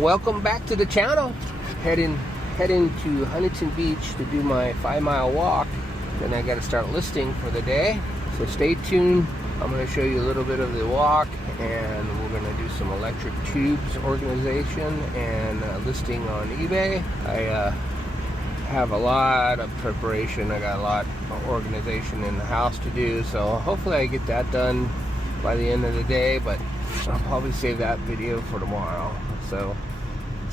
Welcome back to the channel. Heading to Huntington Beach to do my 5-mile walk. Then I got to start listing for the day. So stay tuned. I'm going to show you a little bit of the walk, and we're going to do some electric tubes organization and listing on eBay. I have a lot of preparation. I got a lot of organization in the house to do, so hopefully I get that done by the end of the day, but I'll probably save that video for tomorrow. So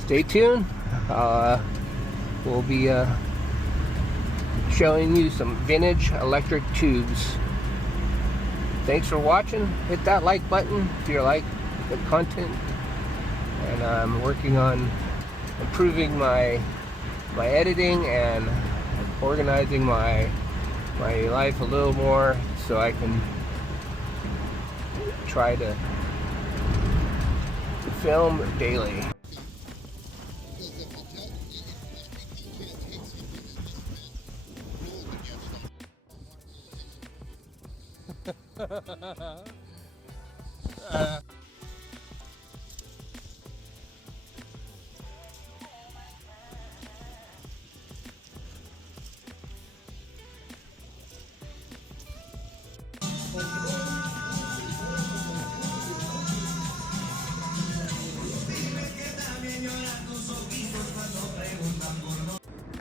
stay tuned. We'll be showing you some vintage electric tubes. Thanks for watching. Hit that like button if you like the content. And I'm working on improving my editing and organizing my life a little more so I can try to film daily.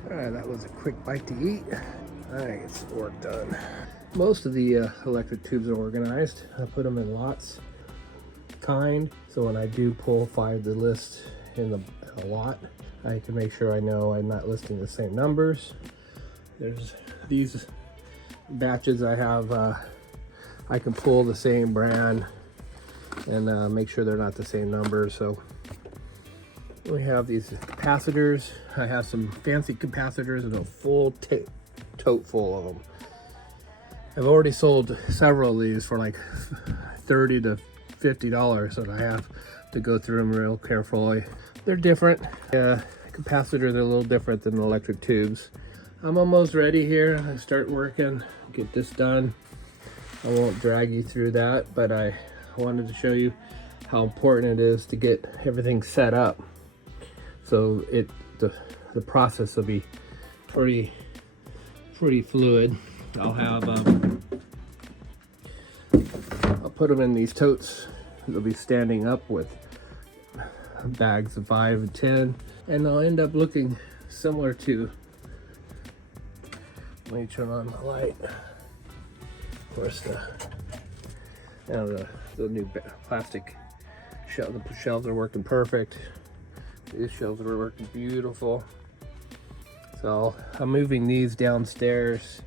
Alright, that was a quick bite to eat. Alright, get some work done. Most of the electric tubes are organized. I put them in lots kind, so when I do pull the list in a lot, I can make sure I know I'm not listing the same numbers. There's these batches I have, I can pull the same brand and make sure they're not the same numbers. So we have these capacitors. I have some fancy capacitors and a full tote full of them. I've already sold several of these for like $30 to $50, and I have to go through them real carefully. They're different. Capacitors are a little different than electric tubes. I'm almost ready here. I start working, get this done. I won't drag you through that, but I wanted to show you how important it is to get everything set up. So the process will be pretty fluid. I'll have I'll put them in these totes. They'll be standing up with bags of 5 and 10, and they'll end up looking similar to. Let me turn on the light. Of course, the new plastic the shelves are working perfect. These shelves are working beautiful. So I'm moving these downstairs,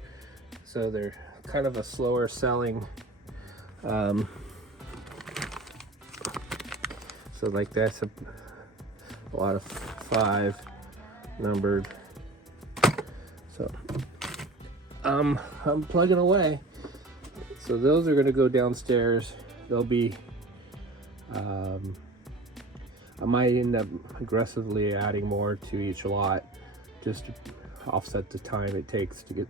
so they're kind of a slower selling. So like that's a lot of 5 numbered. So I'm plugging away. So those are going to go downstairs. They'll be I might end up aggressively adding more to each lot just to offset the time it takes to get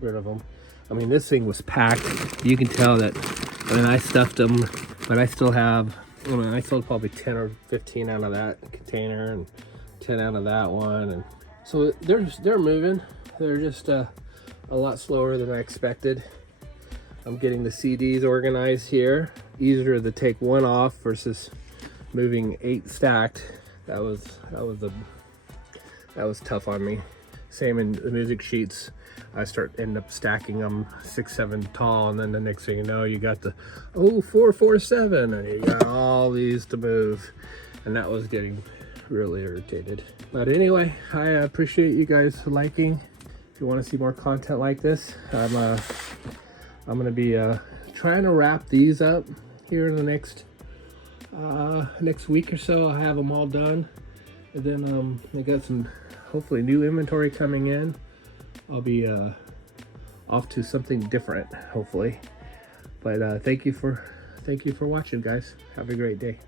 rid of them. I mean, this thing was packed. You can tell that when I stuffed them, but I still have, I mean, I sold probably 10 or 15 out of that container and 10 out of that one. And so they're moving. They're just a lot slower than I expected. I'm getting the CDs organized here. Easier to take one off versus moving 8 stacked. That was tough on me. Same in the music sheets. I end up stacking them 6-7 tall, and then the next thing you know, you got the 447, and you got all these to move, and that was getting really irritated. But anyway, I appreciate you guys liking. If you want to see more content like this, I'm gonna be trying to wrap these up here in the next week or so. I'll have them all done, and then I got some hopefully new inventory coming in. I'll be off to something different, hopefully. But thank you for watching, guys. Have a great day.